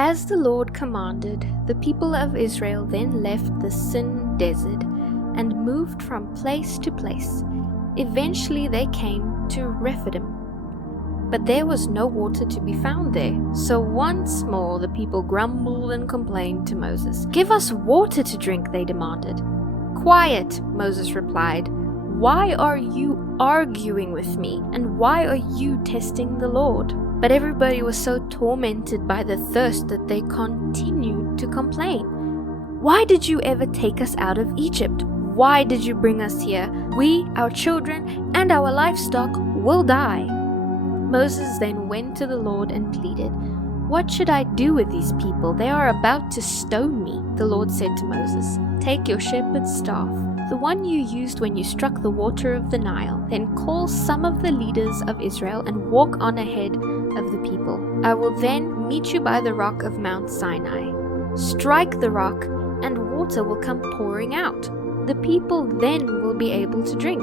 As the Lord commanded, the people of Israel then left the Sin desert and moved from place to place. Eventually they came to Rephidim. But there was no water to be found there. So once more the people grumbled and complained to Moses. "Give us water to drink," they demanded. "Quiet," Moses replied. "Why are you arguing with me? And why are you testing the Lord?" But everybody was so tormented by the thirst that they continued to complain. "Why did you ever take us out of Egypt? Why did you bring us here? We, our children, and our livestock will die." Moses then went to the Lord and pleaded, "What should I do with these people? They are about to stone me." The Lord said to Moses, "Take your shepherd's staff, the one you used when you struck the water of the Nile. Then call some of the leaders of Israel and walk on ahead of the people. I will then meet you by the rock of Mount Sinai. Strike the rock, and water will come pouring out. The people then will be able to drink."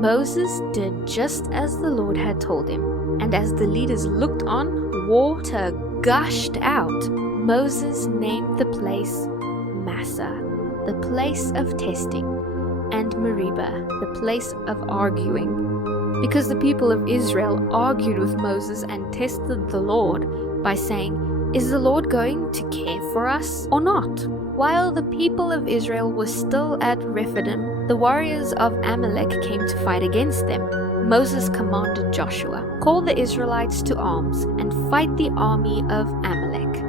Moses did just as the Lord had told him, and as the leaders looked on, water gushed out. Moses named the place Massah, the place of testing, and Meribah, the place of arguing, because the people of Israel argued with Moses and tested the Lord by saying, "Is the Lord going to care for us or not?" While the people of Israel were still at Rephidim, the warriors of Amalek came to fight against them. Moses commanded Joshua, "Call the Israelites to arms and fight the army of Amalek.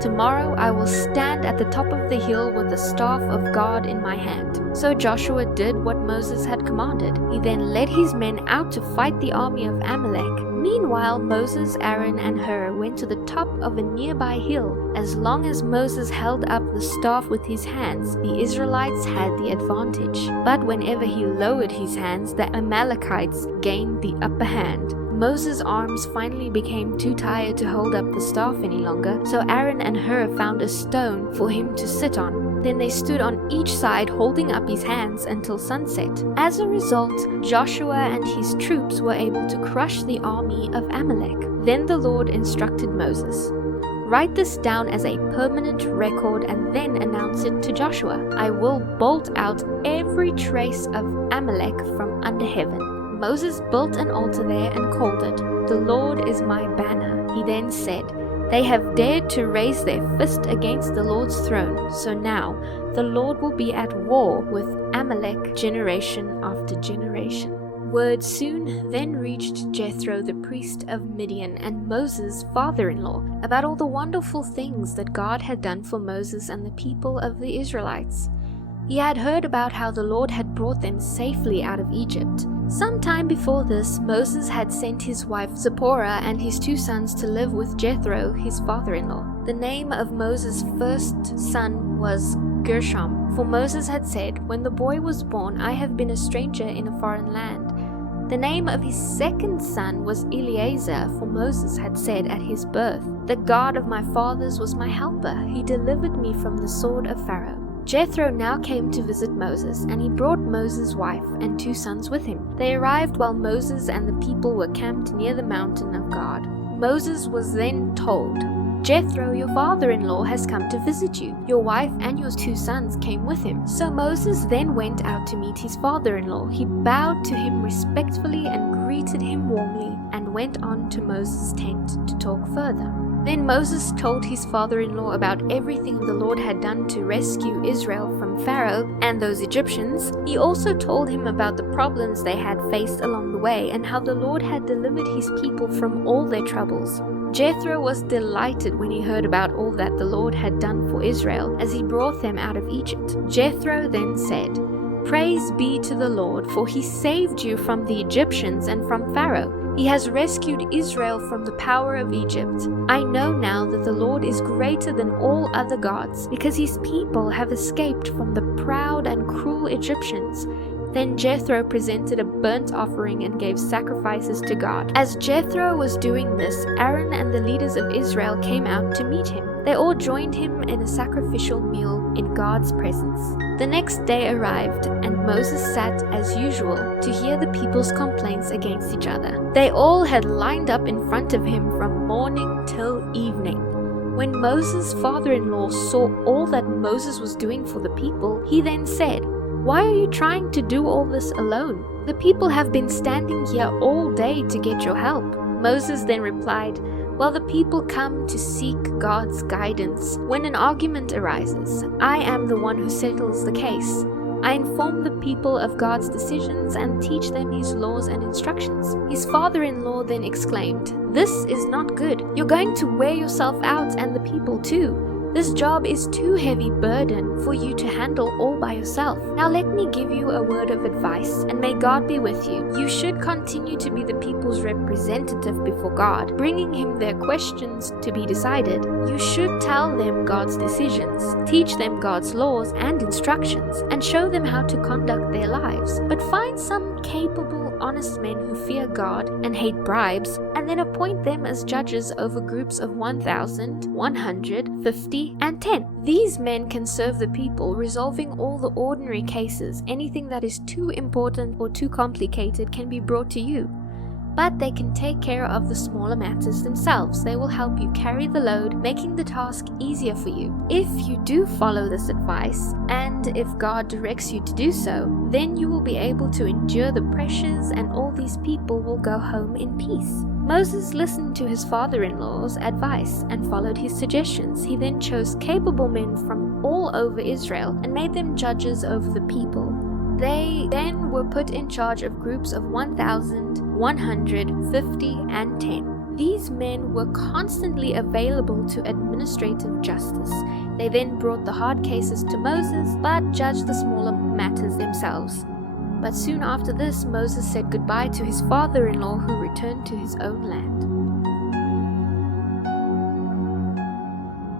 Tomorrow I will stand at the top of the hill with the staff of God in my hand." So Joshua did what Moses had commanded. He then led his men out to fight the army of Amalek. Meanwhile, Moses, Aaron, and Hur went to the top of a nearby hill. As long as Moses held up the staff with his hands, the Israelites had the advantage. But whenever he lowered his hands, the Amalekites gained the upper hand. Moses' arms finally became too tired to hold up the staff any longer, so Aaron and Hur found a stone for him to sit on. Then they stood on each side holding up his hands until sunset. As a result, Joshua and his troops were able to crush the army of Amalek. Then the Lord instructed Moses, "Write this down as a permanent record and then announce it to Joshua. I will blot out every trace of Amalek from under heaven." Moses built an altar there and called it, "The Lord is my banner." He then said, "They have dared to raise their fist against the Lord's throne, so now the Lord will be at war with Amalek generation after generation." Word soon then reached Jethro, the priest of Midian, and Moses' father-in-law, about all the wonderful things that God had done for Moses and the people of the Israelites. He had heard about how the Lord had brought them safely out of Egypt. Sometime before this, Moses had sent his wife Zipporah and his 2 sons to live with Jethro, his father-in-law. The name of Moses' first son was Gershom, for Moses had said, "When the boy was born, I have been a stranger in a foreign land." The name of his second son was Eleazar, for Moses had said at his birth, "The God of my fathers was my helper. He delivered me from the sword of Pharaoh." Jethro now came to visit Moses, and he brought Moses' wife and 2 sons with him. They arrived while Moses and the people were camped near the mountain of God. Moses was then told, "Jethro, your father-in-law, has come to visit you. Your wife and your 2 sons came with him." So Moses then went out to meet his father-in-law. He bowed to him respectfully and greeted him warmly, and went on to Moses' tent to talk further. Then Moses told his father-in-law about everything the Lord had done to rescue Israel from Pharaoh and those Egyptians. He also told him about the problems they had faced along the way and how the Lord had delivered his people from all their troubles. Jethro was delighted when he heard about all that the Lord had done for Israel as he brought them out of Egypt. Jethro then said, "Praise be to the Lord, for he saved you from the Egyptians and from Pharaoh. He has rescued Israel from the power of Egypt. I know now that the Lord is greater than all other gods, because his people have escaped from the proud and cruel Egyptians." Then Jethro presented a burnt offering and gave sacrifices to God. As Jethro was doing this, Aaron and the leaders of Israel came out to meet him. They all joined him in a sacrificial meal in God's presence. The next day arrived, and Moses sat as usual to hear the people's complaints against each other. They all had lined up in front of him from morning till evening. When Moses' father-in-law saw all that Moses was doing for the people, he then said, "Why are you trying to do all this alone? The people have been standing here all day to get your help." Moses then replied, "Well, the people come to seek God's guidance. When an argument arises, I am the one who settles the case. I inform the people of God's decisions and teach them His laws and instructions." His father-in-law then exclaimed, "This is not good. You're going to wear yourself out and the people too. This job is too heavy burden for you to handle all by yourself. Now let me give you a word of advice, and may God be with you. You should continue to be the people's representative before God, bringing Him their questions to be decided. You should tell them God's decisions, teach them God's laws and instructions, and show them how to conduct their lives. But find some capable, honest men who fear God and hate bribes, and then appoint them as judges over groups of 1,000, 100, 50, and 10. These men can serve the people, resolving all the ordinary cases. Anything that is too important or too complicated can be brought to you. But they can take care of the smaller matters themselves. They will help you carry the load, making the task easier for you. If you do follow this advice, and if God directs you to do so, then you will be able to endure the pressures and all these people will go home in peace." Moses listened to his father-in-law's advice and followed his suggestions. He then chose capable men from all over Israel and made them judges over the people. They then were put in charge of groups of 1,000, 100, 50, and 10. These men were constantly available to administrative justice. They then brought the hard cases to Moses, but judged the smaller matters themselves. But soon after this, Moses said goodbye to his father-in-law, who returned to his own land.